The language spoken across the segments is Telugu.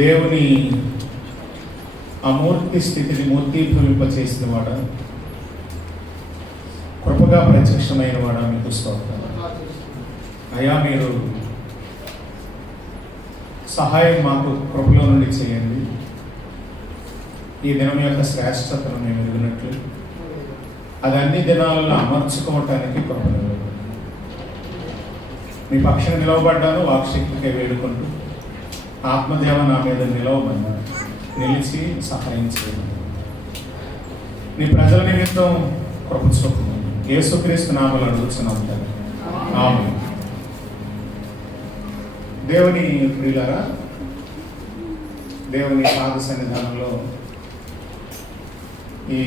దేవుని అమూర్తి స్థితిని మూర్తీభవింపచేసిన వాడ, కృపగా ప్రత్యక్షమైన వాడ, మీకు స్తోత్రం అయ్యా. మీరు సహాయం మాకు కృపలో నుండి చేయండి. ఈ దినం యొక్క శ్రేష్టతను మేము ఎరిగినట్లు అది అన్ని దినాలలో అమర్చుకోవటానికి కృపను మీ పక్షాన నిలవబడ్డాను. వాక్శక్తికి వేడుకుంటూ ఆత్మదేవ నా మీద నిలవబడ్డాను. నిలిచి సహాయం చేయండి. నీ ప్రజల నిమిత్తం కృప చూపుతుంది. యేసుక్రీస్తు నామములో అడుగుతున్నాం తండ్రి, ఆమేన్. దేవుని ప్రియులారా, దేవుని పాద సన్నిధానంలో ఈ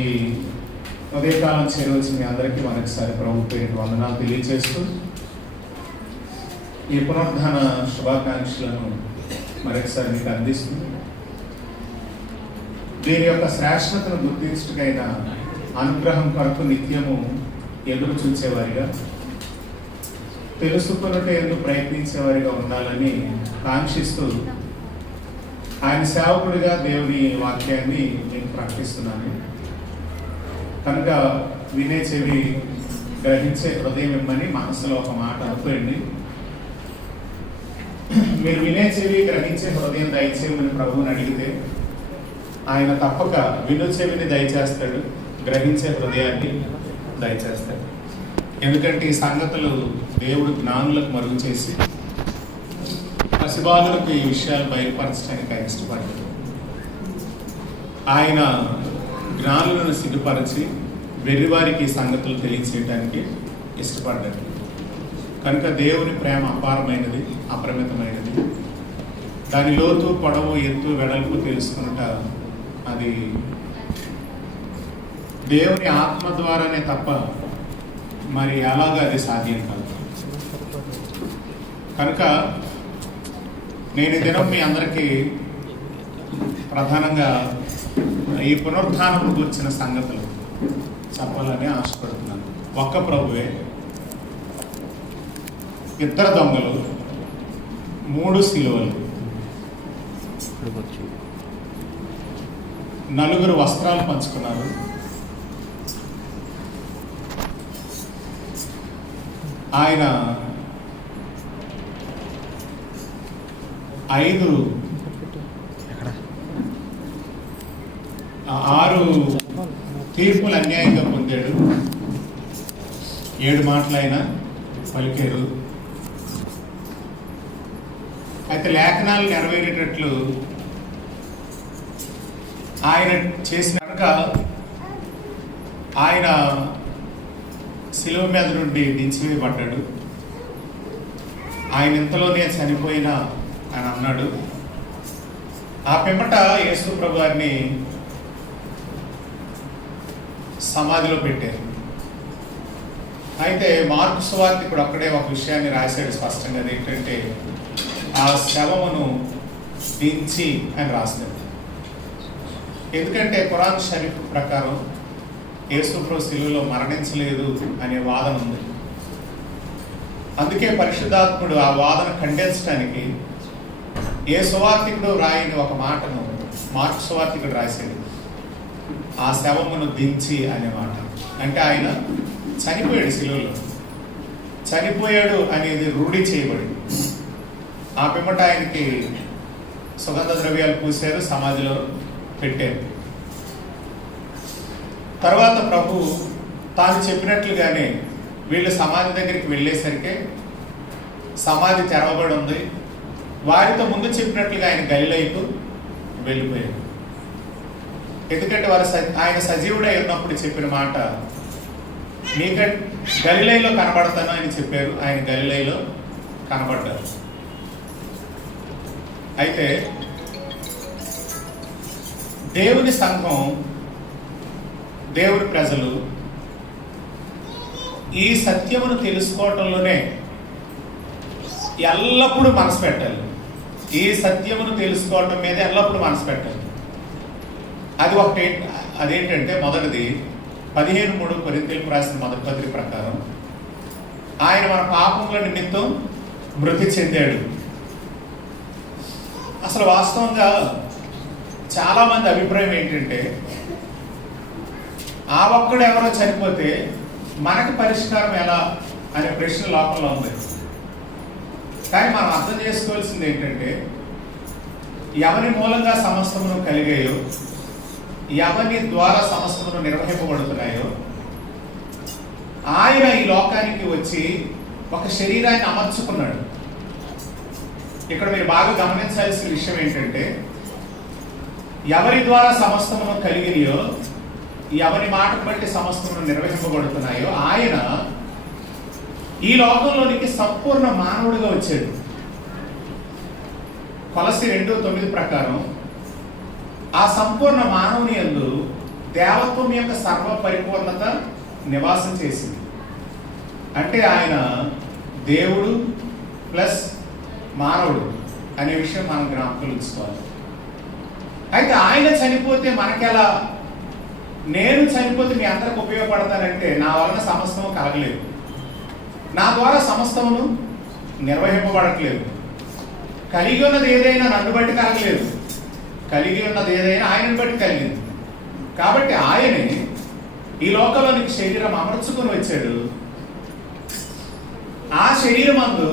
ఉదయకాలం చేరవచ్చి మీ అందరికీ మరొకసారి ప్రభు పేరు వందనాలు తెలియజేస్తూ ఈ పునరుద్ధాన శుభాకాంక్షలను మరొకసారి మీకు అందిస్తుంది. దీని యొక్క శ్రేష్టతను గుర్తించటకైన అనుగ్రహం కొరకు నిత్యము ఎదురు చూసేవారిగా, తెలుసుకున్నట్టు ఎందుకు ప్రయత్నించేవారిగా ఉండాలని కాంక్షిస్తూ ఆయన సేవకుడిగా దేవుని వాక్యాన్ని నేను ప్రకటిస్తున్నాను. కనుక వినే చెవి గ్రహించే హృదయం ఇమ్మని మనసులో ఒక మాట అనుకోండి. మీరు వినే చెవి గ్రహించే హృదయం దయచేయమని ప్రభువుని అడిగితే ఆయన తప్పక విను చెవిని దయచేస్తాడు, గ్రహించే హృదయాన్ని దయచేస్తాడు. ఎందుకంటే ఈ సంగతులు దేవుడు జ్ఞానులకు మరుగు చేసి పసిబాలులకు ఈ విషయాలు బయలుపరచడానికి ఆయన ఇష్టపడ్డాడు. ఆయన జ్ఞానులను సిగ్గుపరిచి వెర్రివారికి ఈ సంగతులు తెలియచేయడానికి ఇష్టపడ్డాడు. కనుక దేవుని ప్రేమ అపారమైనది, అపరిమితమైనది. దాని లోతు, పొడవు, ఎత్తు, వెడల్పు తెలుసుకున్నట అది దేవుని ఆత్మ ద్వారానే తప్ప మరి అలాగా అది సాధ్యం కాదు. కనుక నేను దినం మీ అందరికీ ప్రధానంగా ఈ పునరుద్ధానం గురించిన సంగతులు చెప్పాలని ఆశపడుతున్నాను. ఒక్క ప్రభువే, ఇద్దరు దొంగలు, 3 సిలువలు, 4 వస్త్రాలు పంచుకున్నారు. ఆయన 6 తీర్పులు అన్యాయంగా పొందాడు. 7 మాటలు ఆయన పలికారు. అయితే లేఖనాలు నెరవేరేటట్లు ఆయన చేసిన కనుక ఆయన శిలువ మీద నుండి దించివేయబడ్డాడు. ఆయన ఇంతలోనే చనిపోయినా అని అన్నాడు. ఆ పిమ్మట యేసు ప్రభు గారిని సమాధిలో పెట్టారు. అయితే మార్కు సువార్తికుడు అక్కడే ఒక విషయాన్ని రాశాడు స్పష్టంగా. ఏంటంటే ఆ శవమును దించి అని రాశాడు. ఎందుకంటే ఖురాన్ షరీఫ్ ప్రకారం యేసు ప్రభు శిలువలో మరణించలేదు అనే వాదన ఉంది. అందుకే పరిశుద్ధాత్ముడు ఆ వాదన ఖండించడానికి ఏ సువార్తికుడు రాయని ఒక మాటను మార్కు సువార్తికుడు రాశాడు. ఆ శవమును దించి అనే మాట. అంటే ఆయన చనిపోయాడు, శిలువలో చనిపోయాడు అనేది రూఢి చేయబడింది. ఆ పిమ్మట ఆయనకి సుగంధ ద్రవ్యాలు పూసారు, సమాధిలో పెట్టారు. తర్వాత ప్రభు తాను చెప్పినట్లుగానే వీళ్ళు సమాధి దగ్గరికి వెళ్ళేసరికి సమాధి తెరవబడి ఉంది. వారితో ముందు చెప్పినట్లుగా ఆయన గలిలయకు వెళ్ళిపోయారు. ఎందుకంటే వారు ఆయన సజీవుడై ఉన్నప్పుడు చెప్పిన మాట, మీక గలిలయలో కనబడతాను అని చెప్పారు. ఆయన గలిలయలో కనబడ్డారు. అయితే దేవుని సంఘం, దేవుని ప్రజలు ఈ సత్యమును తెలుసుకోవటంలోనే ఎల్లప్పుడూ మనసు పెట్టాలి. ఈ సత్యమును తెలుసుకోవటం మీద ఎల్లప్పుడూ మనసు పెట్టాలి. అది ఒకటి. అదేంటంటే మొదటిది 15:3 కొరింథీయులకు రాసిన మొదటి పత్రిక ప్రకారం ఆయన మన పాపముల నిమిత్తం మృతి చెందాడు. అసలు వాస్తవంగా చాలామంది అభిప్రాయం ఏంటంటే ఆ ఒక్కడు ఎవరో చనిపోతే మనకి పరిష్కారం ఎలా అనే ప్రశ్న లోపల ఉంది. కానీ మనం అర్థం చేసుకోవాల్సింది ఏంటంటే ఎవరి మూలంగా సమస్తమును కలిగాయో, ఎవరి ద్వారా సమస్తమును నిర్వహింపబడుతున్నాయో ఆయన ఈ లోకానికి వచ్చి ఒక శరీరాన్ని అమర్చుకున్నాడు. ఇక్కడ మీరు బాగా గమనించాల్సిన విషయం ఏంటంటే ఎవరి ద్వారా సమస్తమును కలిగినాయో, ఎవరి మాటను బట్టి సమస్తమును నిర్వహింపబడుతున్నాయో ఆయన ఈ లోకంలోనికి సంపూర్ణ మానవుడిగా వచ్చాడు. కొలస్సీ 2:9 ప్రకారం ఆ సంపూర్ణ మానవుని యందు దేవత్వం యొక్క సర్వ పరిపూర్ణత నివాసం చేసింది. అంటే ఆయన దేవుడు ప్లస్ మానవుడు అనే విషయం మనం జ్ఞాపకం ఉంచుకోవాలి. అయితే ఆయన చనిపోతే మనకెలా, నేను చనిపోతే మీ అందరికి ఉపయోగపడతానంటే నా వలన సమస్తము కలగలేదు, నా ద్వారా సమస్తమును నిర్వహింపబడట్లేదు. కలిగి ఉన్నది ఏదైనా నన్ను బట్టి కలగలేదు, కలిగి ఉన్నది ఏదైనా ఆయనను బట్టి కలిగింది. కాబట్టి ఆయనే ఈ లోకంలోనికి శరీరం అమర్చుకొని వచ్చాడు. ఆ శరీరం అందు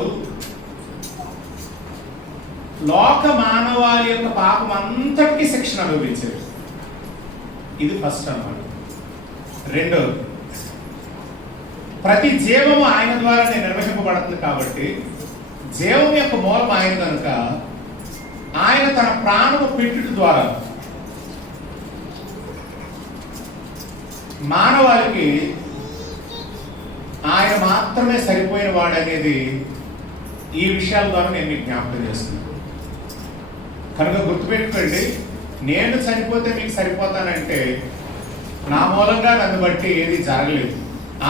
లోక మానవాళి యొక్క పాపం అంతటికీ శిక్షణ అనుభవించాడు. ఇది ఫస్ట్ అన్నమాట. రెండోది, ప్రతి జీవము ఆయన ద్వారానే నిర్వహింపబడుతుంది. కాబట్టి జీవం యొక్క మూలం ఆయన కనుక ఆయన తన ప్రాణము పెట్టుట ద్వారా మానవాళికి ఆయన మాత్రమే సరిపోయిన వాడు అనేది ఈ విషయాల ద్వారా నేను మీకు జ్ఞాపకం చేస్తున్నాను. కనుక గుర్తుపెట్టుకోండి, నేను చనిపోతే మీకు సరిపోతానంటే నా మూలంగా నన్ను బట్టి ఏది జరగలేదు,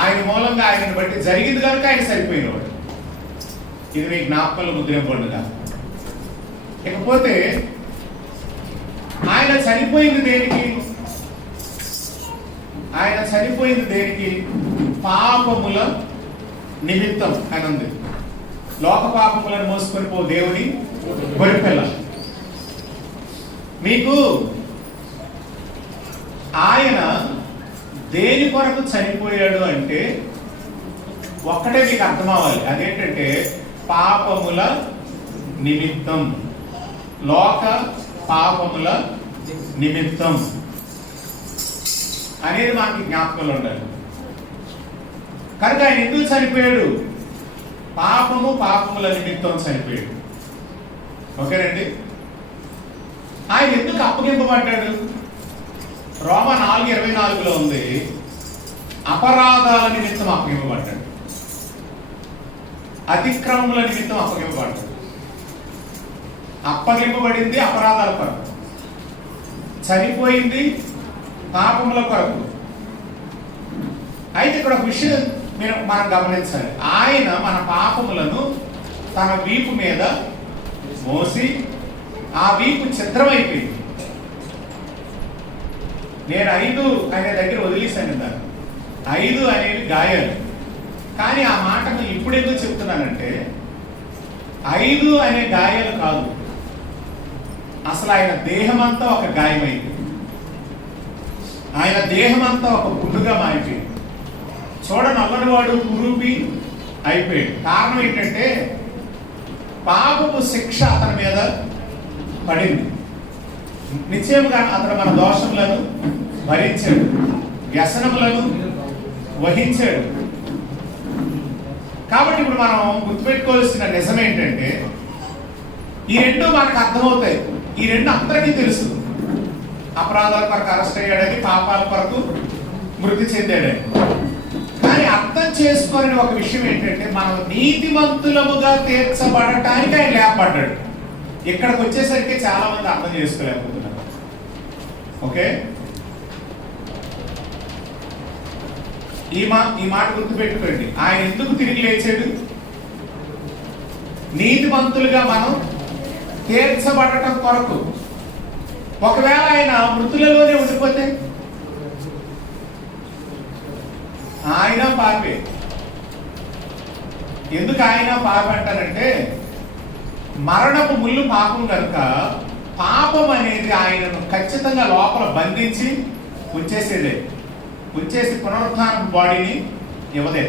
ఆయన మూలంగా ఆయనను బట్టి జరిగింది కనుక ఆయన సరిపోయినవాడు. ఇది మీ జ్ఞాపకంలో ముద్రింపండుగా. ఇకపోతే ఆయన చనిపోయింది దేనికి? ఆయన చనిపోయింది దేనికి? పాపముల నిమిత్తం అని ఉంది. లోక పాపములను మోసుకొని పో దేవుని గొర్రెపిల్ల. మీకు ఆయన దేని కొరకు చనిపోయాడు అంటే ఒక్కటే మీకు అర్థం అవ్వాలి. అదేంటంటే పాపముల నిమిత్తం, లోక పాపముల నిమిత్తం అనేది మనకి జ్ఞాపకంలో ఉండాలి. కనుక ఆయన ఎందుకు చనిపోయాడు? పాపముల నిమిత్తం చనిపోయాడు. ఓకేనండి. ఆయన ఎందుకు అప్పగింపబడ్డాడు? రోమా 4:24 ఉంది, అపరాధాల నిమిత్తం అప్పగింపబడ్డాడు, అతిక్రమముల నిమిత్తం అప్పగింపబడ్డాడు. అప్పగింపబడింది అపరాధాల కొరకు, చనిపోయింది పాపముల కొరకు. అయితే ఇక్కడ ఒక విషయం మనం గమనించాలి. ఆయన మన పాపములను తన వీపు మీద మోసి ఆ వీపు ఛిద్రమైపోయింది. నేను 5 అనే దగ్గర వదిలేశాను. దాన్ని 5 అనేవి గాయాలు. కానీ ఆ మాటను ఇప్పుడు ఎందుకు చెప్తున్నానంటే 5 అనే గాయాలు కాదు, అసలు ఆయన దేహమంతా ఒక గాయమైంది. ఆయన దేహమంతా ఒక పుండుగా మారిపోయింది. నల్లనివాడు కురూపి అయిపోయాడు. కారణం ఏంటంటే పాపపు శిక్ష అతని మీద పడింది. నిశ్చయముగా అతను మన దోషములను భరించాడు, వ్యసనములను వహించాడు. కాబట్టి ఇప్పుడు మనం గుర్తుపెట్టుకోవాల్సిన నిజం ఏంటంటే ఈ రెండు మనకు అర్థమవుతాయి. ఈ రెండు అందరికీ తెలుసు. అపరాధాల కొరకు అరెస్ట్ అయ్యాడని, పాపాల కొరకు మృతి చెందాడని. కానీ అర్థం చేసుకోని ఒక విషయం ఏంటంటే మనం నీతిమంతులముగా తీర్చబడటానికి ఆయన లేపబడ్డాడు. ఇక్కడికి వచ్చేసరికి చాలా మంది అర్థం చేసుకోలేకపోతున్నారు. ఓకే, ఈ మాట గుర్తుపెట్టుకోండి. ఆయన ఎందుకు తిరిగి లేచాడు? నీతిమంతులుగా మనం తీర్చబడటం కొరకు. ఒకవేళ ఆయన మృతులలోనే ఉండిపోతే ఆయన పాపే. ఎందుకు ఆయన పాప అంటారంటే మరణపు ముళ్ళు పాపం కనుక పాపం అనేది ఆయనను ఖచ్చితంగా లోపల బంధించి ఉంచేసేదే, ఉంచేసి పునరుత్థానం బాడీని ఇవ్వదే.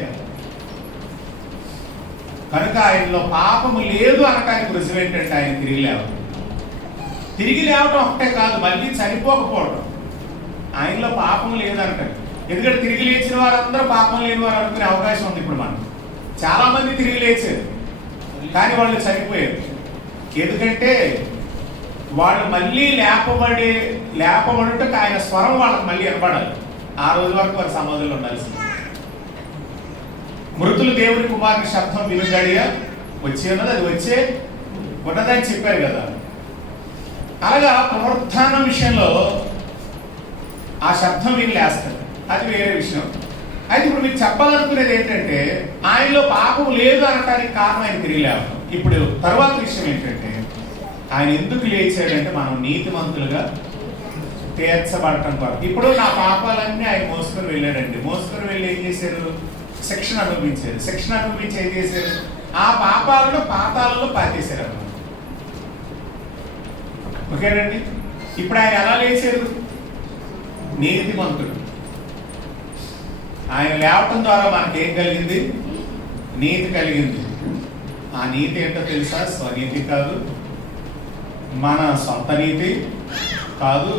కనుక ఆయనలో పాపము లేదు అనటానికి రుజువు ఏంటంటే ఆయన తిరిగి లేవటం. తిరిగి లేవటం ఒకటే కాదు, మళ్ళీ చనిపోకపోవడం. ఆయనలో పాపం లేదు అనటం. ఎందుకంటే తిరిగి లేచిన వారందరూ పాపం లేని వారు అనుకునే అవకాశం ఉంది. ఇప్పుడు మనం చాలా మంది తిరిగి లేచారు కానీ వాళ్ళు చనిపోయారు. ఎందుకంటే వాళ్ళు మళ్ళీ లేపబడుటకు ఆయన స్వరం వాళ్ళకి మళ్ళీ వినపడాలి. ఆ రోజు వరకు వారి సమాధులు ఉండాల్సింది. మృతులు దేవుని కుమారుని శబ్దం వినుగడిగా వచ్చి ఉన్నది, అది వచ్చే ఉన్నదని చెప్పారు కదా. అలాగా పునరుత్థానం విషయంలో ఆ శబ్దం విని లేస్తారు, అది వేరే విషయం. అయితే ఇప్పుడు మీకు చెప్పాలనుకునేది ఏంటంటే ఆయనలో పాపం లేదు అనటానికి కారణం ఆయన తిరిగి లేవడం. ఇప్పుడు తర్వాత విషయం ఏంటంటే ఆయన ఎందుకు లేచాడంటే మనం నీతిమంతులుగా తీర్చబడటం కొరకు. ఇప్పుడు నా పాపాలన్నీ ఆయన మోసుకొని వెళ్ళాడండి. మోసుకొని వెళ్ళి ఏం చేశారు? శిక్షణ అనుభవించారు. శిక్షణ అనుభవించి ఏం చేశారు? ఆ పాపాలను పాతాలలో పాతేశారు అన్నమాట. ఓకేనండి. ఇప్పుడు ఆయన ఎలా లేచారు? నీతిమంతుడు. ఆయన లేవటం ద్వారా మనకేం కలిగింది? నీతి కలిగింది. ఆ నీతి ఏంటో తెలుసా? స్వనీతి కాదు, మన సొంత నీతి కాదు,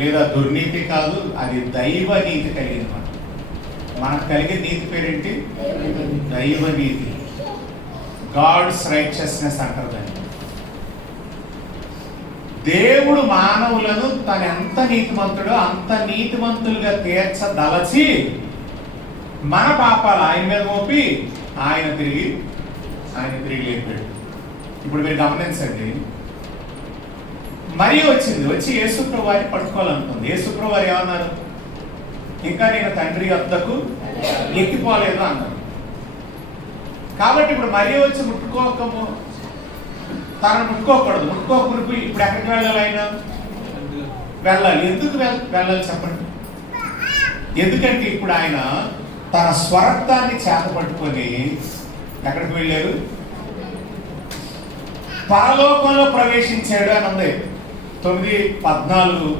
లేదా దుర్నీతి కాదు, అది దైవ నీతి కలిగింది. మనకు కలిగే నీతి పేరేంటి? దైవ నీతి. గాడ్స్ రైచియస్నెస్ అంటారు దాన్ని. దేవుడు మానవులను తన ఎంత నీతిమంతుడో అంత నీతిమంతులుగా తీర్చదలచి మన పాపాలు ఆయన మీద మోపి ఆయన తిరిగి లేపాడు. ఇప్పుడు మీరు గమనించండి, మరి వచ్చి యేసుప్రభు వారిని పట్టుకోవాలనుకుంది. యేసుప్రభు వారు ఏమన్నారు? ఇంకా నేను తండ్రి వద్దకు ఎక్కిపోలేదు అన్నారు. కాబట్టి ఇప్పుడు మరీ వచ్చి తనను ముట్టుకోకూడదు. ముట్టుకోకూడదు. ఇప్పుడు ఎక్కడికి వెళ్ళాలి? ఆయన వెళ్ళాలి. ఎందుకు వెళ్ళాలి చెప్పండి? ఎందుకంటే ఇప్పుడు ఆయన తన స్వరక్తాన్ని చేతపట్టుకొని ఎక్కడికి వెళ్ళారు? పరలోకంలో ప్రవేశించాడు అని ఉంది 9:14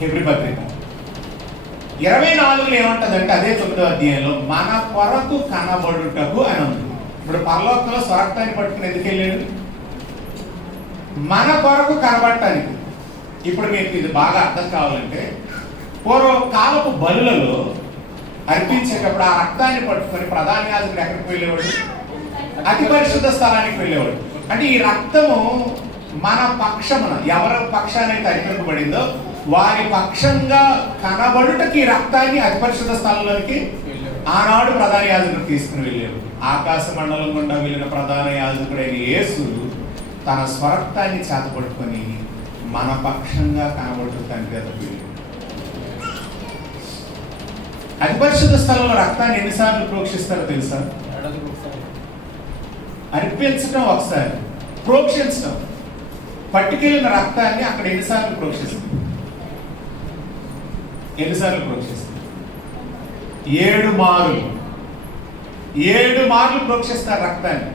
హెబ్రీ పత్రిక. 24 ఏమంటదంటే అదే 9వ అధ్యాయంలో మన కొరకు కనబడుటకు అని ఉంది. ఇప్పుడు పరలోకంలో స్వరక్తాన్ని పట్టుకుని ఎందుకు వెళ్ళాడు? మన కొరకు కనబడటానికి. ఇప్పుడు మీకు ఇది బాగా అర్థం కావాలంటే పూర్వకాలపు బలులలో అర్పించేటప్పుడు ఆ రక్తాన్ని పట్టుకొని ప్రధాన యాజకుడు ఎక్కడికి వెళ్ళేవాడు? అతి పరిశుద్ధ స్థలానికి వెళ్ళేవాడు. అంటే ఈ రక్తము మన పక్షమున ఎవరి పక్షానైతే అర్పింపబడిందో వారి పక్షంగా కనబడుటకి ఈ రక్తాన్ని అతి పరిశుద్ధ స్థలంలోనికి ఆనాడు ప్రధాన యాజకుడు తీసుకుని వెళ్ళాడు. ఆకాశ మండలం గుండా వెళ్ళిన ప్రధాన యాజకుడైన యేసు తన స్వరక్తాన్ని చేతపట్టుకొని మన పక్షంగా కనబడుతూ తండ్రి దగ్గరికి వెళ్ళాడు. అతి పరిశుద్ధ స్థలంలో రక్తాన్ని ఎన్నిసార్లు ప్రోక్షిస్తారో తెలుసా? అర్పించడం ఒకసారి, ప్రోక్షించడం. పట్టుకెళ్ళిన రక్తాన్ని అక్కడ ఎన్నిసార్లు ప్రోక్షిస్తారు? 7 మార్లు. 7 మార్లు ప్రోక్షిస్తారు రక్తాన్ని.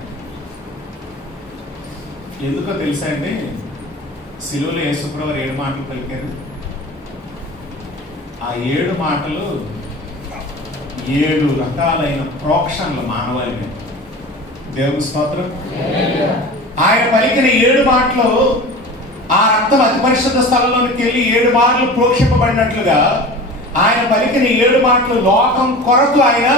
ఎందుకో తెలుసా అండి? సిలువలో యేసుప్రభు 7 మాటలు పలికారు. ఆ 7 మాటలు 7 రకాలైన ప్రోక్షణలు మానవాళి మీద. దేవుని స్తోత్రం. ఆయన పలికిన 7 మాటలు ఆ రక్తం అతి పరిశుద్ధ స్థలంలోకి వెళ్ళి 7 మార్లు ప్రోక్షింపబడినట్లుగా ఆయన పలికిన 7 మాటలు లోకం కొరకు ఆయన,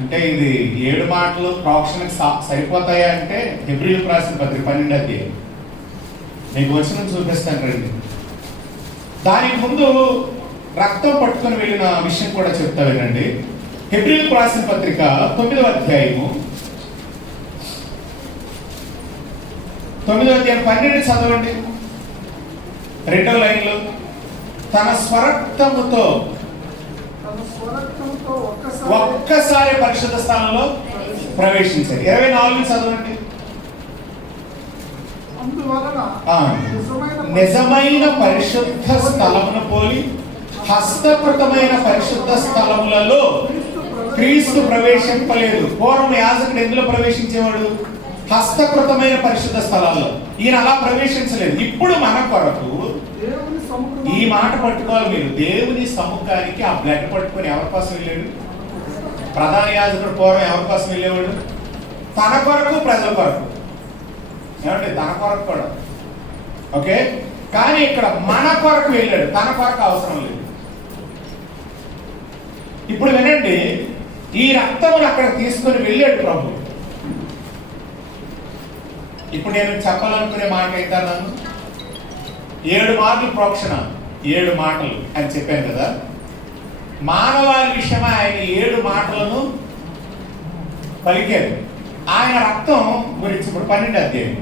అంటే ఇది 7 మాటలు ప్రోక్షణకు సరిపోతాయా అంటే హెబ్రీయులకు రాసిన పత్రిక 12వ అధ్యాయం మీకు వచనం చూపిస్తాను రండి. దానికి ముందు రక్తం పట్టుకొని వెళ్ళిన విషయం కూడా చెప్తా వినండి. హెబ్రీయులకు రాసిన పత్రిక 9వ అధ్యాయము 9వ అధ్యాయం 12 చదవండి. 2వ లైన్లో తన స్వరక్తముతో ఒక్కసారి పరిశుద్ధ స్థానంలో ప్రవేశించారు. 24 చదవండి. నిజమైన పరిశుద్ధ స్థలమును పోలి హస్తకృతమైన పరిశుద్ధ స్థలములలో క్రీస్తు ప్రవేశింపలేదు. పూర్వం యాజకుడు ఎందులో ప్రవేశించేవాడు? హస్తకృతమైన పరిశుద్ధ స్థలాల్లో. ఈయన అలా ప్రవేశించలేదు. ఇప్పుడు మన కొరకు ఈ మాట పట్టుకోవాలి మీరు. దేవుని సముఖానికి ఆ బ్లడ్ పట్టుకొని ఎవరి కోసం వెళ్ళాడు? ప్రధాన యాజకుడు పూర్వం ఎవరి కోసం వెళ్ళేవాడు? తన కొరకు, ప్రజల కొరకు. ఏమంటే తన కొరకు కూడా, ఓకే. కానీ ఇక్కడ మన కొరకు వెళ్ళాడు, తన కొరకు అవసరం లేదు. ఇప్పుడు వినండి, ఈ రక్తమును అక్కడ తీసుకొని వెళ్ళాడు ప్రభు. ఇప్పుడు నేను చెప్పాలనుకునే మాట ఏంటన్నాను? 7 మార్లు ప్రోక్షణ, 7 మాటలు అని చెప్పాను కదా. మానవాళి విషయమై ఆయన 7 మాటలను పలికారు. ఆయన రక్తం గురించి ఇప్పుడు 12వ అధ్యాయం,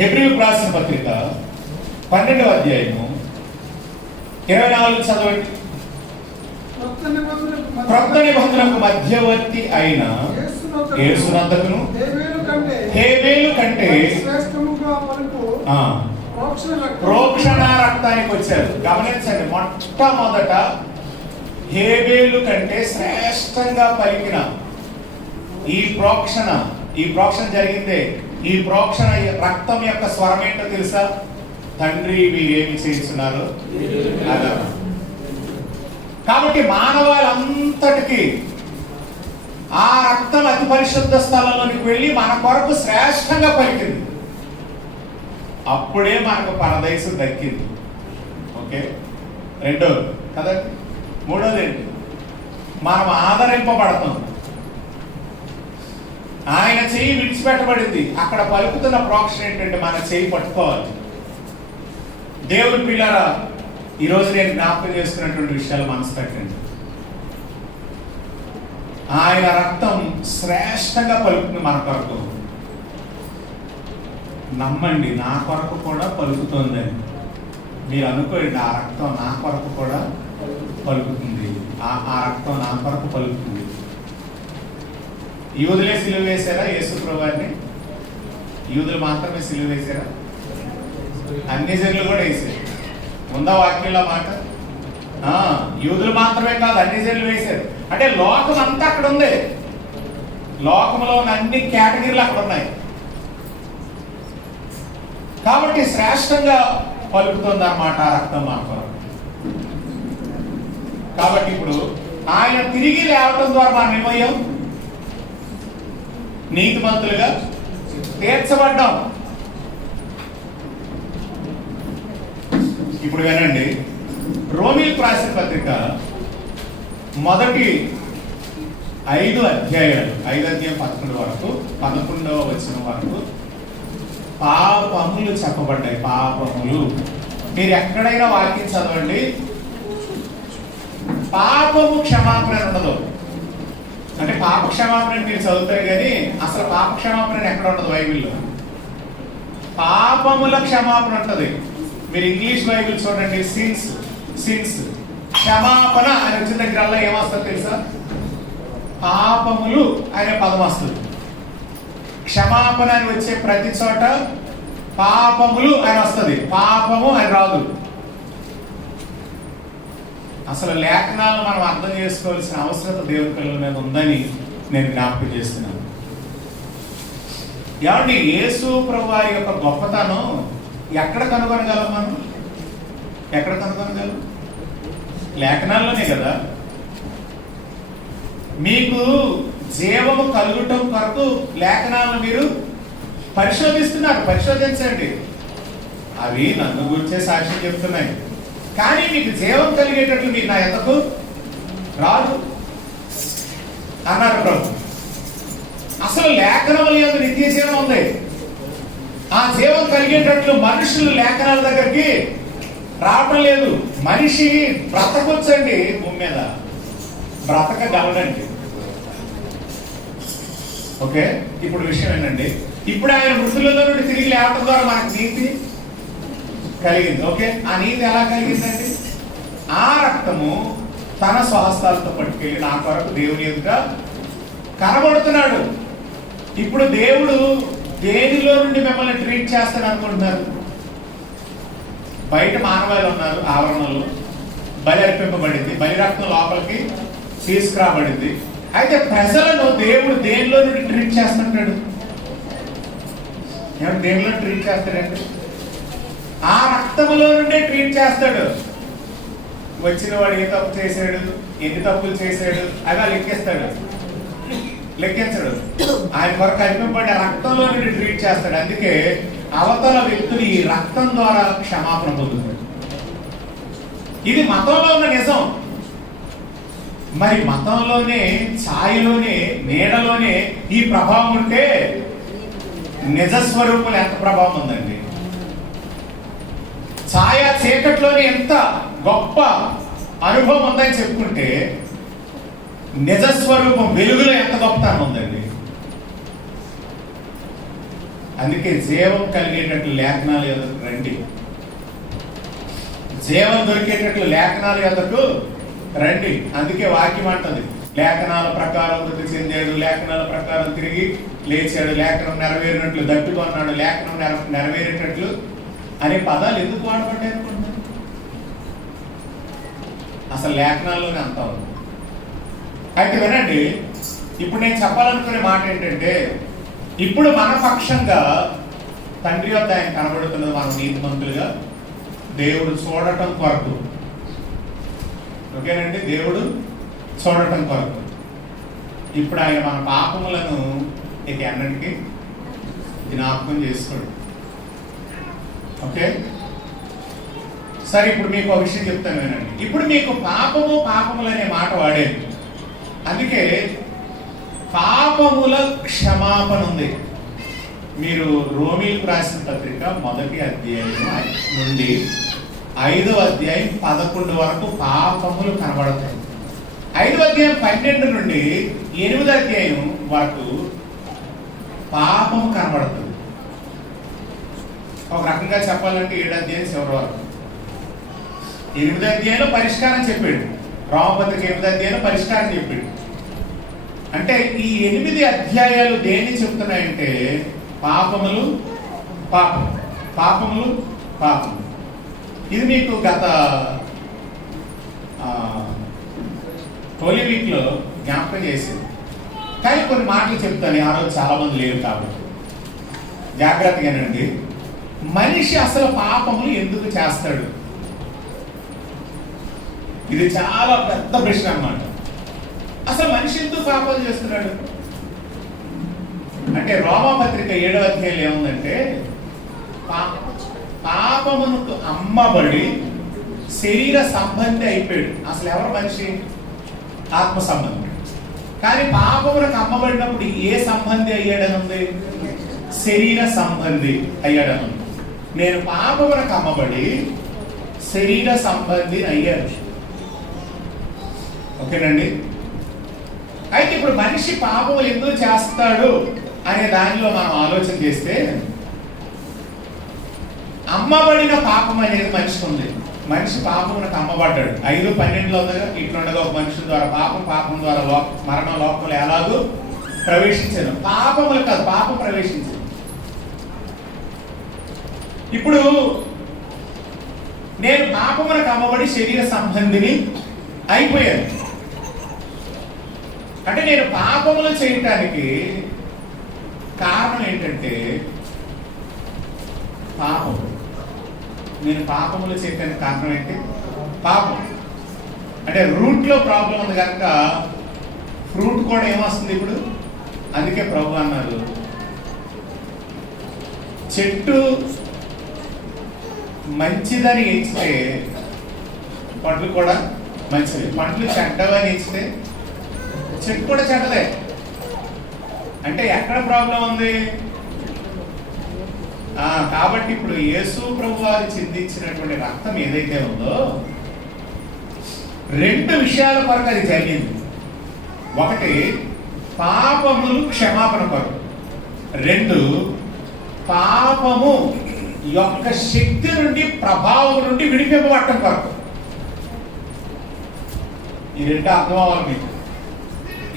హెబ్రీయులకు రాసిన పత్రిక 12వ అధ్యాయము 24 చదవండి. క్రొత్త నిబంధనకు మధ్యవర్తి అయిన యేసునందుకును హేబేలు కంటే ప్రోక్షణ రక్తానికి వచ్చారు. గమనించండి, మొట్టమొదట హేబేలు కంటే శ్రేష్టంగా పలికిన ఈ ప్రోక్షణ జరిగిందే. ఈ ప్రోక్షణ రక్తం యొక్క స్వరం ఏంటో తెలుసా? తండ్రి మీరేమి చేస్తున్నారు అలా. కాబట్టి మానవాళంతటికి ఆ రక్తం అతి పరిశుద్ధ స్థలంలోనికి వెళ్ళి మన కొరకు శ్రేష్టంగా పలికింది. అప్పుడే మనకు పరదేశం దక్కింది. ఓకే, రెండోది కదండి. మూడోది ఏంటి? మనం ఆదరింపబడతాం. ఆయన చెయ్యి విడిచిపెట్టబడింది. అక్కడ పలుకుతున్న ప్రోక్షణ ఏంటంటే మన చెయ్యి పట్టుకోవాలి. దేవుని పిల్లరా, ఈరోజు నేను జ్ఞాపకం చేసుకున్నటువంటి విషయాలు మనసు పెట్టండి. ఆయన రక్తం శ్రేష్టంగా పలుకుతుంది మన కొరకు. నమ్మండి, నా కొరకు కూడా పలుకుతుందని మీరు అనుకోండి. ఆ రక్తం నా కొరకు కూడా పలుకుతుంది. ఆ రక్తం నా కొరకు పలుకుతుంది. యూదులే సిలువ వేశారా యేసు ప్రభువారిని? యూదులు మాత్రమే సిలువ వేశారా? అన్ని జనులు కూడా వేశారు. ఉందా వాక్యంలో మాట? యూదులు మాత్రమే కాదు, అన్ని జనులు వేశారు. అంటే లోకం అంతా అక్కడ ఉంది. లోకంలో ఉన్న అన్ని కేటగిరీలు అక్కడ ఉన్నాయి. కాబట్టి శ్రేష్టంగా పలుకుతుంది అన్నమాట ఆ రక్తం మా కొరకు. కాబట్టి ఇప్పుడు ఆయన తిరిగి లేవటం ద్వారా మనం ఏమయ్యాం? నీతిమంతులుగా తీర్చబడ్డాం. ఇప్పుడు వినండి, రోమీయులకు రాసిన పత్రిక మొదటి 5 అధ్యాయాలు, 5వ అధ్యాయం 11 వరకు 11వ వచనం వరకు పాపములు చెప్పబడ్డాయి. పాపములు. మీరు ఎక్కడైనా వాక్యం చదవండి, పాపము క్షమాపణ ఉండదు. అంటే పాప క్షమాపణ మీరు చదువుతారు కానీ అసలు పాప క్షమాపణ ఎక్కడ ఉండదు బైబిల్లో. పాపముల క్షమాపణ ఉంటుంది. మీరు ఇంగ్లీష్ బైబిల్ చూడండి, సిన్స్ క్షమాపణ అని వచ్చిన దగ్గరల్లా ఏమొస్తుంది తెలుసా? పాపములు అనే పదం వస్తుంది. క్షమాపణ అని వచ్చే ప్రతి చోట పాపములు అని వస్తుంది, పాపము అని రాదు. అసలు లేఖనాలను మనం అర్థం చేసుకోవాల్సిన అవసరత దేవుని పిల్లల మీద ఉందని నేను జ్ఞాపకం చేస్తున్నాను. ఏమండి, యేసు ప్రభు వారి యొక్క గొప్పతనం ఎక్కడ కనుగొనగలం? మనం ఎక్కడ కనుగొనగలం? లేఖనాల్లోనే కదా. మీకు జీవము కలుగటం కొరకు లేఖనాలను మీరు పరిశోధిస్తున్నారు. పరిశోధించండి, అవి నన్ను గురించే సాక్ష్యం చెప్తున్నాయి. కానీ మీకు జీవం కలిగేటట్లు మీరు నా ఎద్దకు రాదు అన్నారు ప్రభు. అసలు లేఖనముల యందు నిత్య జీవం ఉంది. ఆ జీవం కలిగేటట్లు మనుషులు లేఖనాల దగ్గరికి రావటం లేదు. మనిషి బ్రతకొచ్చండి, భూమి మీద బ్రతకగలడండి. ఓకే, ఇప్పుడు విషయం ఏంటండి, ఇప్పుడు ఆయన మృతులలో నుండి తిరిగి లేవటం ద్వారా మనకు నీతి కలిగింది. ఓకే, ఆ నీతి ఎలా కలిగిందండి? ఆ రక్తము తన స్వహస్తాలతో పట్టుకెళ్ళి నా కొరకు దేవుని ఎదుట కనబడుతున్నాడు. ఇప్పుడు దేవుడు దేనిలో నుండి మిమ్మల్ని ట్రీట్ చేస్తాడు అనుకుంటున్నారు? బయట మానవాళ్ళు ఉన్నారు, ఆవరణలో బలి అర్పింపబడింది, బలి రక్తం లోపలికి తీసుకురాబడింది. అయితే ప్రజలను దేవుడు దేనిలో నుండి ట్రీట్ చేస్తుంటాడు? ఏమన్నా దేనిలో ట్రీట్ చేస్తాడండి? ఆ రక్తములో నుండే ట్రీట్ చేస్తాడు. వచ్చిన వాడు ఏ తప్పు చేశాడు, ఎన్ని తప్పులు చేశాడు అలా లెక్కిస్తాడు, లెక్కించడు. ఆయన కొరకు అర్పింపబడే రక్తంలో నుండి ట్రీట్ చేస్తాడు. అందుకే అవతల వ్యక్తులు ఈ రక్తం ద్వారా క్షమాపణ పొందుతాడు. ఇది మతంలో ఉన్న నిజం. మరి మతంలోనే, ఛాయలోనే, నీడలోనే ఈ ప్రభావం ఉంటే నిజ స్వరూపులు ఎంత ప్రభావం ఉందండి? ఛాయ చీకట్లోనే ఎంత గొప్ప అనుభవం ఉందని చెప్పుకుంటే నిజ స్వరూపం వెలుగులో ఎంత గొప్పతనం ఉందండి. అందుకే జీవం కలిగేటట్లు లేఖనాలు ఎదుకు రండి, జీవం దొరికేటట్లు లేఖనాలు ఎదుకు రండి. అందుకే వాక్యం అంటుంది, లేఖనాల ప్రకారం మృతి చెందాడు, లేఖనాల ప్రకారం తిరిగి లేచాడు, లేఖనం నెరవేరినట్లు దట్టుకొన్నాడు, లేఖనం నెరవేరేటట్లు అనే పదాలు ఎందుకు వాడబడ్డాయి అనుకుంటున్నారు? అసలు లేఖనాల్లోనే అంతా ఉంది. అయితే వినండి, ఇప్పుడు నేను చెప్పాలనుకునే మాట ఏంటంటే, ఇప్పుడు మన పక్షంగా తండ్రి వద్ద ఆయన కనబడుతున్నది మనం నీతిమంతులుగా దేవుడు చూడటం కొరకు. ఓకేనండి, దేవుడు చూడటం కొరకు. ఇప్పుడు ఆయన మన పాపములను ఇక అన్నిటికీ జ్ఞాపకం చేసుకోడు. ఓకే, సరే. ఇప్పుడు మీకు ఒక విషయం చెప్తాను వినండి. ఇప్పుడు మీకు పాపములు అనే మాట వాడేది, అందుకే పాపముల క్షమాపణ ఉంది. మీరు రోమీలకు రాసిన పత్రిక 1వ అధ్యాయం నుండి 5వ అధ్యాయం 11 వరకు పాపములు కనబడతాయి. 5వ అధ్యాయం 12 నుండి 8వ అధ్యాయం వరకు పాపము కనబడుతుంది. ఒక రకంగా చెప్పాలంటే 7వ అధ్యాయం చివరి వరకు. 8వ అధ్యాయంలో పరిష్కారం చెప్పాడు, రోమపత్రిక 8వ అధ్యాయంలో పరిష్కారం చెప్పాడు. అంటే ఈ 8 అధ్యాయాలు దేన్ని చెప్తున్నాయంటే పాపములు పాపములు. ఇది మీకు గత హోలీ వీక్లో జ్ఞాపకం చేసింది. కానీ కొన్ని మాటలు చెప్తాను, ఆ రోజు చాలా మంది లేరు కాబట్టి జాగ్రత్తగానండి. మనిషి అసలు పాపములు ఎందుకు చేస్తాడు? ఇది చాలా పెద్ద ప్రశ్న అన్నమాట. అసలు మనిషి ఎందుకు పాపాలు చేస్తున్నాడు అంటే, రోమపత్రిక 7వ అధ్యాయంలో ఏముందంటే, పాపమునకు అమ్మబడి శరీర సంబంధి అయిపోయాడు. అసలు ఎవరు మనిషి? ఆత్మ సంబంధి. కానీ పాపమునకు అమ్మబడినప్పుడు ఏ సంబంధి అయ్యాడని ఉంది? శరీర సంబంధి అయ్యాడని ఉంది. నేను పాపమునకు అమ్మబడి శరీర సంబంధి అయ్యాడు. ఓకేనండి. అయితే ఇప్పుడు మనిషి పాపములు ఎందుకు చేస్తాడు అనే దానిలో మనం ఆలోచన చేస్తే, అమ్మబడిన పాపం అనేది మనిషికి ఉంది. మనిషి పాపమునకు అమ్మబడ్డాడు. 5:12 ఇట్లుండగా ఒక మనిషి ద్వారా పాపం ద్వారా మరణ లోకంలో ఎలాగూ ప్రవేశించాను. పాపములు కాదు, పాపం ప్రవేశించింది. ఇప్పుడు నేను పాపమునకు అమ్మబడి శరీర సంబంధిని అయిపోయాను. అంటే నేను పాపములు చేయటానికి కారణం ఏంటంటే పాపం. నేను పాపములు చేయటానికి కారణం ఏంటి? పాపం. అంటే రూట్లో ప్రాబ్లం ఉంది కనుక ఫ్రూట్ కూడా ఏమొస్తుంది ఇప్పుడు? అందుకే ప్రభు అన్నారు, చెట్టు మంచిదని ఎంచితే పండ్లు కూడా మంచిది, పండ్లు చెడ్డవని ఎంచితే చెట్టు కూడా చెడ్డదే. అంటే ఎక్కడ ప్రాబ్లం ఉంది? కాబట్టి ఇప్పుడు యేసు ప్రభు వారు చిందించినటువంటి రక్తం ఏదైతే ఉందో 2 విషయాల కొరకు అది జరిగింది. ఒకటి, పాపములు క్షమాపణ కొరకు. 2, పాపము యొక్క శక్తి నుండి, ప్రభావం నుండి విడిపింపబడటం కొరకు. ఈ 2 అర్థం అవ్వాలి మీకు.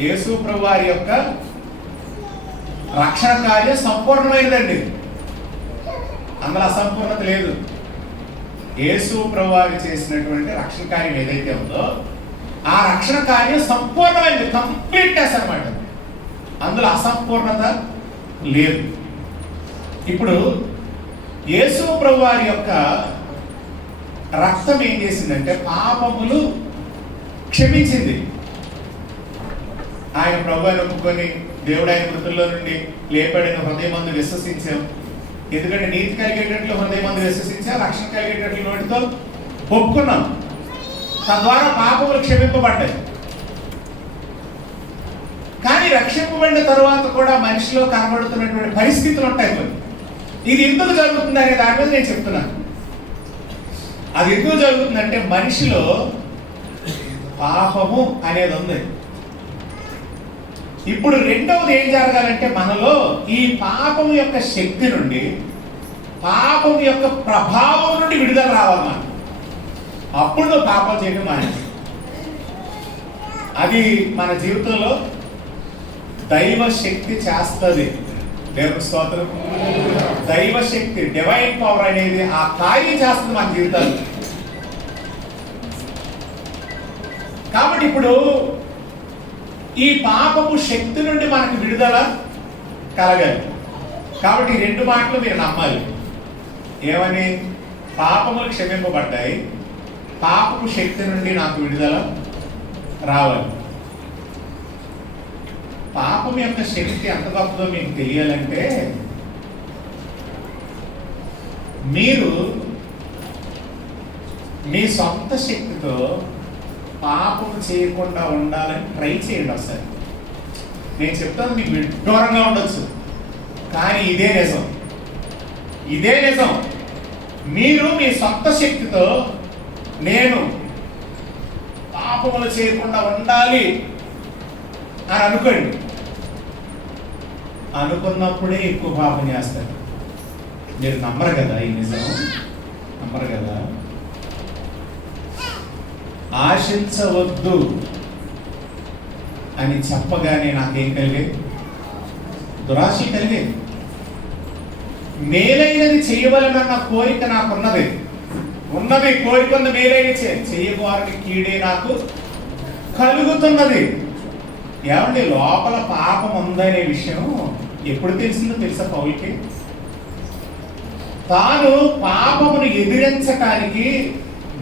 యేసు ప్రభు వారి యొక్క రక్షణ కార్యం సంపూర్ణమైనదండి, అందులో అసంపూర్ణత లేదు. యేసు ప్రభు వారు చేసినటువంటి రక్షణ కార్యం ఏదైతే ఉందో ఆ రక్షణ కార్యం సంపూర్ణమైనది, కంప్లీట్నెస్ అన్నమాట. అందులో అసంపూర్ణత లేదు. ఇప్పుడు యేసు ప్రభు వారి యొక్క రక్తం ఏం చేసిందంటే పాపములు క్షమించింది. ఆయన ప్రభు అని ఒప్పుకొని దేవుడు ఆయన మృతుల్లో నుండి లేపాడని హృదయమందు విశ్వసించాం. ఎందుకంటే నీతి కలిగేటట్లు హృదయమందు విశ్వసించాం, రక్షణ కలిగేటట్లు నోటితో ఒప్పుకున్నాం. తద్వారా పాపములు క్షమింపబడ్డాయి. కానీ రక్షింపబడిన తరువాత కూడా మనిషిలో కనబడుతున్నటువంటి పరిస్థితులు ఉంటాయి కొన్ని. ఇది ఎందుకు జరుగుతుంది అనే దాని మీద నేను చెప్తున్నాను. అది ఎందుకు జరుగుతుందంటే మనిషిలో పాపము అనేది ఉంది. ఇప్పుడు రెండవది ఏం జరగాలంటే మనలో ఈ పాపము యొక్క శక్తి నుండి, పాపం యొక్క ప్రభావం నుండి విడుదల రావాలి మనం. అప్పుడు నువ్వు పాపం చేయడం మానేసి. అది మన జీవితంలో దైవ శక్తి చేస్తుంది. దేవుని స్తోత్రం. దైవ శక్తి, డివైన్ పవర్ అనేది ఆ కార్యం చేస్తుంది మన జీవితాలు. కాబట్టి ఇప్పుడు ఈ పాపపు శక్తి నుండి మనకు విడుదల కలగాలి. కాబట్టి ఈ రెండు మాటలు మీరు నమ్మాలి. ఏమని? పాపములు క్షమింపబడ్డాయి, పాపపు శక్తి నుండి నాకు విడుదల రావాలి. పాపం యొక్క శక్తి ఎంత గొప్పదో మీకు తెలియాలంటే, మీరు మీ సొంత శక్తితో పాపం చేయకుండా ఉండాలని ట్రై చేయండి ఒకసారి. నేను చెప్తాను, మీకు విడ్డూరంగా ఉండొచ్చు, కానీ ఇదే నిజం. ఇదే నిజం. మీరు మీ సొంత శక్తితో నేను పాపములు చేయకుండా ఉండాలి అని అనుకోండి. అనుకున్నప్పుడే ఎక్కువ పాపం చేస్తారు. మీరు నమ్మరు కదా ఈ నిజం, నమ్మరు కదా. ఆశించవద్దు అని చెప్పగానే నాకేం కలిగేది? దురాశ కలిగేది. మేలైనది చేయవలనన్న కోరిక నాకున్నది. కోరిక ఉంది, మేలైన చేయవారికి కీడే నాకు కలుగుతున్నది. ఏమండి, లోపల పాపం ఉందనే విషయం ఎప్పుడు తెలిసిందో తెలుసా పౌలుకి? తాను పాపమును ఎదిరించటానికి,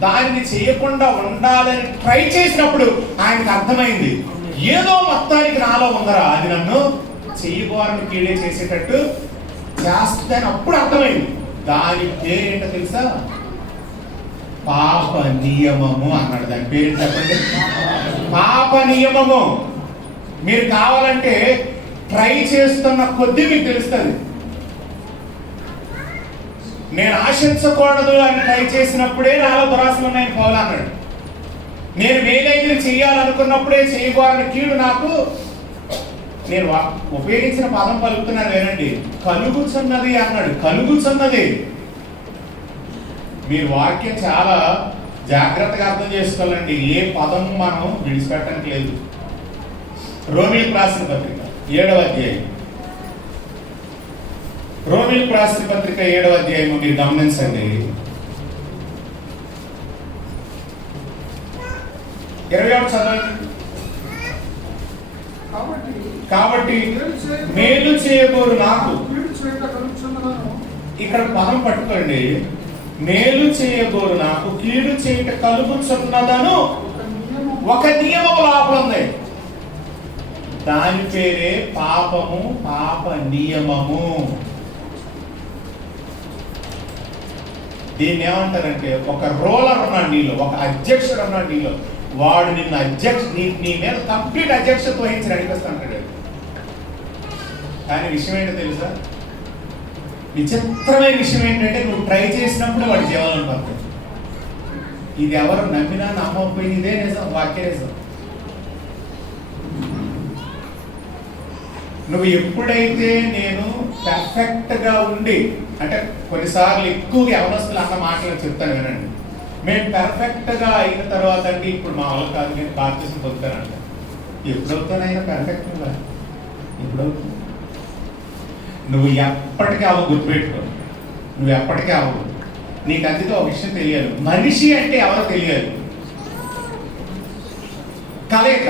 దానిని చేయకుండా ఉండాలని ట్రై చేసినప్పుడు ఆయనకు అర్థమైంది, ఏదో మొత్తానికి నాలో ఉందరా, అది నన్ను చెయ్యబోరని కీడే చేసేటట్టు చేస్తుందని అప్పుడు అర్థమైంది. దాని పేరేంటో తెలుసా? పాప నియమము అన్నాడు. దాని పేరు చెప్పండి. పాప నియమము. మీరు కావాలంటే ట్రై చేస్తున్న కొద్దీ మీకు తెలుస్తుంది. నేను ఆశించకూడదు అని ట్రై చేసినప్పుడే నాలో దురాశలు ఉన్నాయని పౌలు అన్నాడు. నేను మేలైనది చేయాలనుకున్నప్పుడే చేయబోరని కీడు నాకు, నేను ఉపయోగించిన పదం పలుకుతున్నాను వినండి, కలుగుచున్నది అన్నాడు. కలుగుచున్నది. మీరు వాక్యం చాలా జాగ్రత్తగా అర్థం చేసుకోవాలండి. ఏ పదం మనం విడిచిపెట్టడానికి లేదు. రోమీయులకు రాసిన పత్రిక 7వ అధ్యాయం, రోమీయులకు రాసిన పత్రిక 7వ అధ్యాయం మీరు గమనించండి. 21 చదవండి. కాబట్టి మేలు చేయబోరు నాకు, ఇక్కడ పదం పట్టుకోండి, మేలు చేయబోరు నాకు కీడు చేయట కలుగుచున్నదను ఒక నియమం లోపల ఉంది. దాని పేరే పాపము, పాప నియమము. దీన్ని ఏమంటారంటే, ఒక రూలర్ ఉన్నాడు నీలో, ఒక అధ్యక్షుడు ఉన్నాడు నీలో, వాడు నిన్ను నీ మీద కంప్లీట్ అధ్యక్షత వహించి నడిపిస్తాడు. కానీ విషయం ఏంటో తెలుసా? విచిత్రమైన విషయం ఏంటంటే, నువ్వు ట్రై చేసినప్పుడు వాడు జీవాలను పడతాడు. ఇది ఎవరు నమ్మినా నమ్మకపోయినా ఇదే నిజం, వాక్య నిజం. నువ్వు ఎప్పుడైతే నేను పర్ఫెక్ట్ గా ఉండి, అంటే కొన్నిసార్లు ఎక్కువగా యవనస్తులు అన్న మాటలు చెప్తాను వినండి, మేము పర్ఫెక్ట్ గా అయిన తర్వాత అంటే ఇప్పుడు మా వాళ్ళు కాదు, నేను బాప్తిసం పొందుతానంట. ఎప్పుడవుతానైనా పర్ఫెక్ట్ గా? ఎప్పుడవుతుంది? నువ్వు ఎప్పటికీ అవ్వ, గుర్తుపెట్టుకో, నువ్వు ఎప్పటికీ అవ్వవు. నీకు అందుకే ఒక విషయం తెలియాలి, మనిషి అంటే ఎవరో తెలియాలి. కలయిక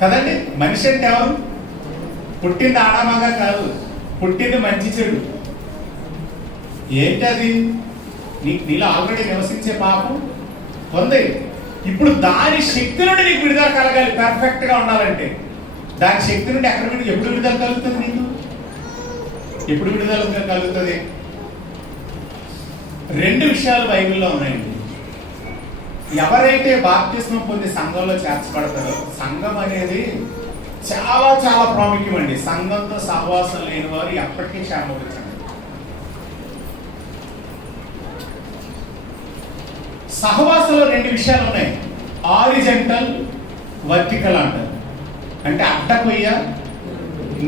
కదండి. మనిషి అంటే ఎవరు? పుట్టింది ఆడామగా కాదు, పుట్టింది మంచి చెడు. ఏంటది? నీలో ఆల్రెడీ నివసించే పాపం ఉంది. ఇప్పుడు దాని శక్తి నుండి నీకు విడుదల కలగాలి. పర్ఫెక్ట్ గా ఉండాలంటే దాని శక్తి నుండి ఎప్పుడు విడుదల కలుగుతుంది? నీకు ఎప్పుడు విడుదల కలుగుతుంది? 2 విషయాలు బైబిల్లో ఉన్నాయండి. ఎవరైతే బాప్తిస్మం పొంది సంఘంలో చేర్చబడతారో, సంఘం అనేది చాలా చాలా ప్రాముఖ్యం అండి. సంఘంతో సహవాసం లేని వారు ఎప్పటికీ క్షేమపరచండి. సహవాసంలో 2 విషయాలు ఉన్నాయి. హారిజంటల్, వర్టికల్ అంటారు. అంటే అడ్డ కొయ్య,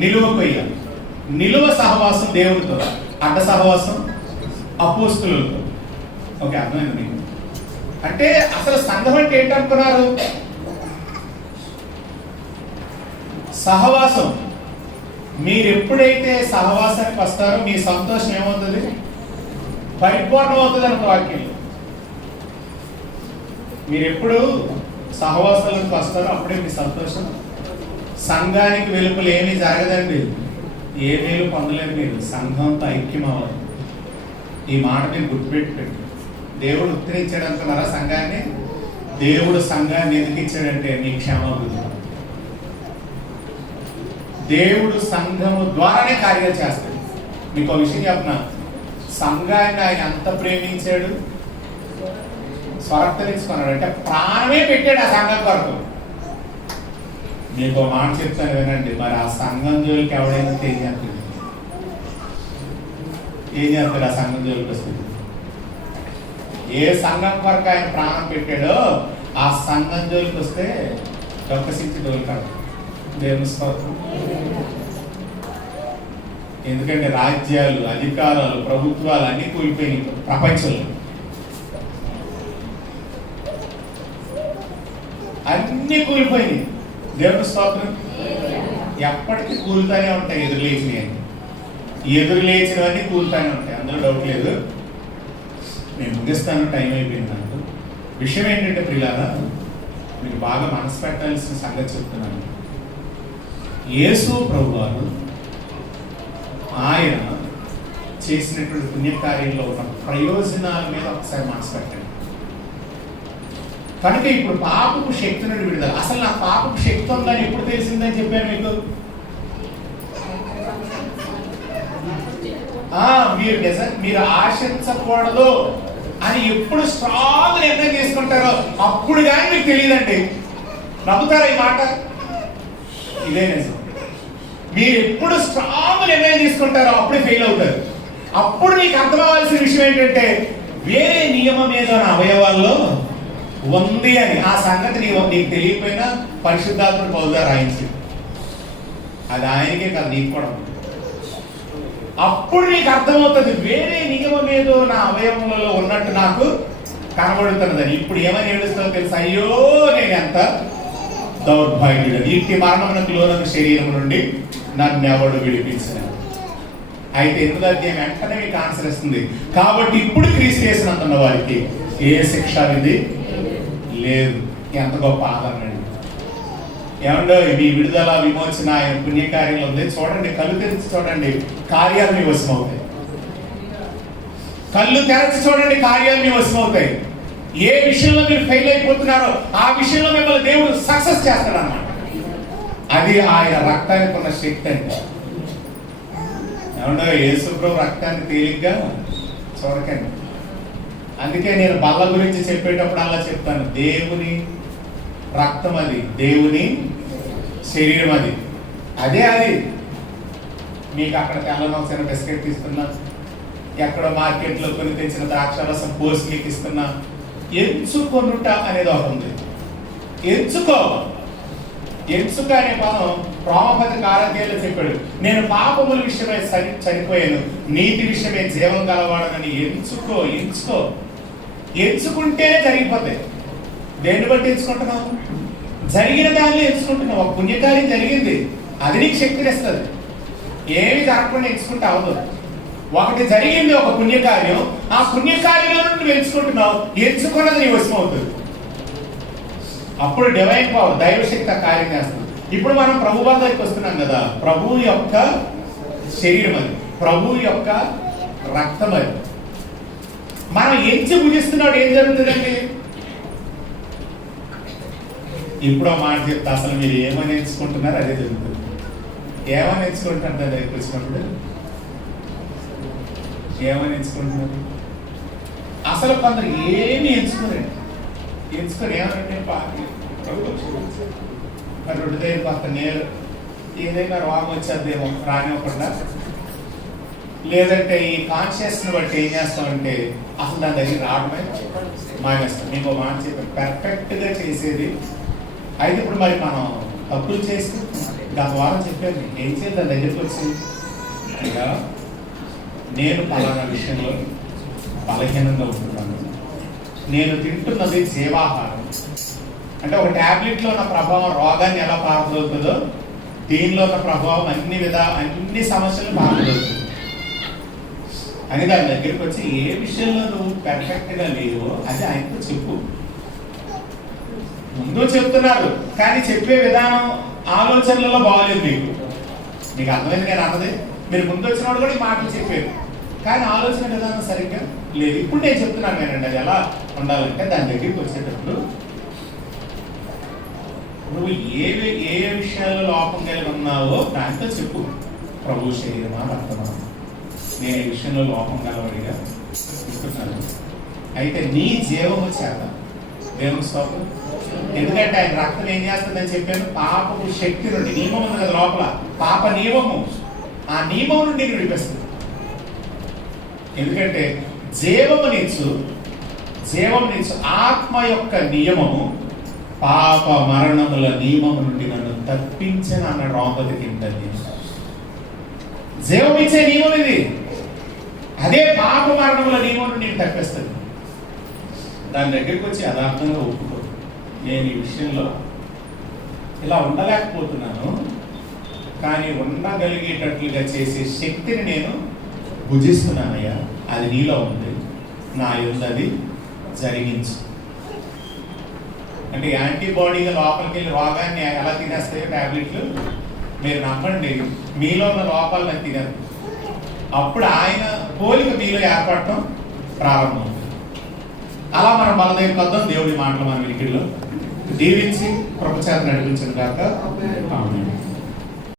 నిలువ కొయ్య. నిలువ సహవాసం దేవుడితో, అడ్డ సహవాసం అపోస్తులతో. ఓకే, అర్థమైంది మీకు? అంటే అసలు సంఘం అంటే ఏంటనుకున్నారు? సహవాసం. మీరు ఎప్పుడైతే సహవాసానికి వస్తారో మీ సంతోషం ఏమవుతుంది? పరిపూర్ణం అవుతుంది అన్న వాక్యం. మీరు ఎప్పుడు సహవాసాలకు వస్తారో అప్పుడే మీ సంతోషం. సంఘానికి వెలుపల ఏమీ జరగదండి, ఏ మేలు పొందలేదు. మీరు సంఘంతో ఐక్యం అవ్వాలి. ఈ మాట మీరు గుర్తుపెట్టుకోండి. దేవుడు ఉత్తరించాడు అనుకున్నారా సంఘాన్ని? దేవుడు సంఘాన్ని ఎందుకు ఇచ్చాడంటే నీ క్షేమాభివృద్ధి. దేవుడు సంఘము ద్వారానే కార్యాలు చేస్తాడు. మీకు ఒక విషయం చెప్పనా, సంఘాన్ని ఆయన ఎంత ప్రేమించాడు, స్వరక్తరించుకున్నాడు అంటే ప్రాణమే పెట్టాడు ఆ సంఘం కొరకు. మీకు మాట చెప్తాను వినండి. మరి ఆ సంఘం జోలికి ఎవడైనా ఏం చేస్తాడు? ఏం చేస్తాడు? ఆ సంఘం జోలికి వస్తుంది. ఏ సంఘం కొరకు ఆయన ప్రాణం పెట్టాడో ఆ సంఘం జోలికి వస్తే డొక్కసించి దోలుతాడు. దేవుని స్తోత్రం. ఎందుకంటే రాజ్యాలు, అధికారాలు, ప్రభుత్వాలు అన్ని కూలిపోయినాయి ప్రపంచంలో. అన్ని కూలిపోయినాయి. దేవుని స్తోత్రం. ఎప్పటికీ కూలుతానే ఉంటాయి. ఎదురు లేచినవన్నీ కూలుతానే ఉంటాయి, అందులో డౌట్ లేదు. నేను ముగిస్తాను, టైం అయిపోయింది నాకు. విషయం ఏంటంటే ప్రియులారా, మీకు బాగా మనసు పెట్టాల్సిన సంగతి చెప్తున్నాను. యేసు ప్రభువారు ఆయన చేసినటువంటి పుణ్యకార్యంలో ఉన్న ప్రయోజనాల మీద ఒకసారి మనసు పెట్టండి. కనుక ఇప్పుడు పాపపు శక్తి నుండి విడుదల. అసలు నా పాపపు శక్తి ఉందని ఎప్పుడు తెలిసిందని చెప్పాను మీకు? మీరు ఆశించకూడదు అని ఎప్పుడు స్ట్రాంగ్ నిర్ణయం తీసుకుంటారో అప్పుడు కానీ మీకు తెలియదండి. నమ్ముతారా ఈ మాట? ఇదే నిజం. మీరు ఎప్పుడు స్ట్రాంగ్ నిర్ణయం తీసుకుంటారో అప్పుడే ఫెయిల్ అవుతారు. అప్పుడు నీకు అర్థమవలసిన విషయం ఏంటంటే వేరే నియమం ఏదో నా అవయవాల్లో ఉంది అని. ఆ సంగతి నీకు తెలియకపోయినా పరిశుద్ధాత్మ పౌరుగా రాయించి అది ఆయనకే కాదు, నీకు కూడా. అప్పుడు నీకు అర్థమవుతుంది వేరే నియమం ఏదో నా అవయవములలో ఉన్నట్టు నాకు కనబడుతున్నదని. ఇప్పుడు ఏమని ఏడుస్తుందో తెలుసు? అయ్యో నేను ఎంత దౌర్భాగ్యుడు, ఇంటి మరణమునకు లోనకు శరీరం నుండి నన్ను ఎవడు విడిపించిన. అయితే 8వ అధ్యాయం వెంటనే మీకు ఆన్సర్ ఇస్తుంది. కాబట్టి ఇప్పుడు క్రీస్తు చేసినందున్న వారికి ఏ శిక్ష విధి లేదు. ఎంత గొప్ప ఆదరణ అండి. ఏమండో మీ విడుదల, విమోచన ఆయన పుణ్యకార్యంలో ఉంది. చూడండి, కళ్ళు తెరిచి చూడండి, కార్యాలు మీ వశమవుతాయి. కళ్ళు తెరచి చూడండి, కార్యాలు మీ వశమవుతాయి. ఏ విషయంలో మీరు ఫెయిల్ అయిపోతున్నారో ఆ విషయంలో మిమ్మల్ని దేవుడు సక్సెస్ చేస్తాడు అన్నమాట. అది ఆయన రక్తానికి ఉన్న శక్తి అంటే. ఏమండో యేసు ప్రభు రక్తాన్ని తేలిగ్గా చూడకండి. అందుకే నేను బల్ల గురించి చెప్పేటప్పుడు అలా చెప్తాను. దేవుని రక్తం అది, దేవుని శరీరం అది. అది మీకు అక్కడ తెల్లనోసిన బిస్కెట్ ఇస్తున్నా, ఎక్కడ మార్కెట్లో కొని తెచ్చిన ద్రాక్షరసం పోసి మీకు ఇస్తున్నా. ఎంచుకొనుట అనేది ఒకటి ఉంది. ఎంచుక అనే పదం రోమపతి కారతీయులు చెప్పాడు. నేను పాపముల విషయమై చనిపోయాను, నీతి విషయమై జీవం కలవాడనని ఎంచుకుంటేనే జరిగిపోతాయి. దేన్ని బట్టి ఎంచుకుంటున్నావు? జరిగిన దానిలో ఎంచుకుంటున్నావు. ఒక పుణ్యకార్యం జరిగింది, అది నీకు శక్తిని ఇస్తుంది. ఏమి జరగకుండా ఎంచుకుంటే అవదు. ఒకటి జరిగింది, ఒక పుణ్యకార్యం, ఆ పుణ్యకార్యంలో నుండి నువ్వు ఎంచుకుంటున్నావు. ఎంచుకున్నది నీ వశం అవుతుంది. అప్పుడు డివైన్ పవర్, దైవశక్తి ఆ కార్యం చేస్తుంది. ఇప్పుడు మనం ప్రభు దగ్గరికి వస్తున్నాం కదా, ప్రభు యొక్క శరీరం అది, ప్రభు యొక్క రక్తం అది. మనం ఎంచి భుజిస్తున్నాడు, ఏం జరుగుతుందండి? ఇప్పుడు ఆ మాట చెప్తే అసలు మీరు ఏమని ఎంచుకుంటున్నారు అదే జరుగుతుంది. ఏమని ఎంచుకుంటారు దాని దగ్గరికి వచ్చినప్పుడు? ఏమని ఎంచుకుంటున్నారు? అసలు కొందరు ఏమి ఎంచుకోరండి. ఎంచుకొని ఏమనంటే మరి రెండు దగ్గర పక్క నేరు ఏదైనా రోగం వచ్చేద్దేమో రానివ్వకుండా, లేదంటే ఈ కాన్షియస్ని బట్టి ఏం చేస్తామంటే అసలు దాని దగ్గర రావడమే మానేస్తాం. మీకు మాట చెప్పాను, పర్ఫెక్ట్గా చేసేది అయితే ఇప్పుడు మరి మనం తప్పులు చేసి గత వారం చెప్పాను, ఏం చేయాలి దాని దగ్గరికి వచ్చి అయ్యా నేను పలానా విషయంలో బలహీనంగా ఉంటున్నాను, నేను తింటున్నది జీవాహారం. అంటే ఒక ట్యాబ్లెట్లో ఉన్న ప్రభావం రోగాన్ని ఎలా పారదోలుతుందో దీనిలో ఉన్న ప్రభావం అన్ని సమస్యలు పారదోలుతుంది అని దాని దగ్గరికి వచ్చి ఏ విషయంలో నువ్వు పెర్ఫెక్ట్గా లేవో అది ఆయనతో చెప్పు. ముందు చెప్తున్నారు కానీ చెప్పే విధానం ఆలోచనలలో బాగోలేదు. మీకు అర్థమైంది నేను అన్నది. మీరు ముందు వచ్చిన వాడు కూడా ఈ మాటలు చెప్పారు కానీ ఆలోచన విధానం సరిగ్గా లేదు. ఇప్పుడు నేను చెప్తున్నాను నేనండి అది ఎలా ఉండాలంటే దాని దగ్గరికి వచ్చేటప్పుడు నువ్వు ఏ విషయాల్లో లోపం కలిగి ఉన్నావో దాంతో చెప్పు. ప్రభు శరీరమా రక్తమా, నేను ఈ విషయంలో లోపం గలవాడిగా చెప్తున్నాను. అయితే నీ జీవము చేత దేవుని స్తోత్రం. ఎందుకంటే ఆయన రక్తం ఏం చేస్తుందని చెప్పాను, పాపము శక్తి నుండి, నియమం ఉంది కదా లోపల, పాప నియమము, ఆ నియమం నుండి విడిపిస్తుంది. ఎందుకంటే జీవమునిచ్చు ఆత్మ యొక్క నియమము పాప మరణముల నియమము నుండి నన్ను తప్పించిన అన్నాడు రోమపతికి. ఏంటండి జీవం ఇచ్చే నియమం ఇది, అదే పాప మరణముల నియమం నుండి నేను తప్పిస్తుంది. దాని దగ్గరికి వచ్చి యథార్థంగా ఒప్పుకో, నేను ఈ విషయంలో ఇలా ఉండలేకపోతున్నాను కానీ ఉండగలిగేటట్లుగా చేసే శక్తిని నేను భుజిస్తున్నానయ్యా, అది నీలో ఉంది, నా యుద్ధ అది జరిగించు. అంటే యాంటీబాడీగా లోపలికి వెళ్ళి రోగాన్ని ఎలా తినేస్తాయో టాబ్లెట్లు, మీరు నమ్మండి మీలో ఉన్న లోపాలను తినరు. అప్పుడు ఆయన పోలిక మీలో ఏర్పడటం ప్రారంభం. అలా మనం మన దగ్గర కొద్దాం. దేవుడి మాటలు మన వినికిడిలో దీవించి కృపచేత నడిపించిన కాక ఆమేన్.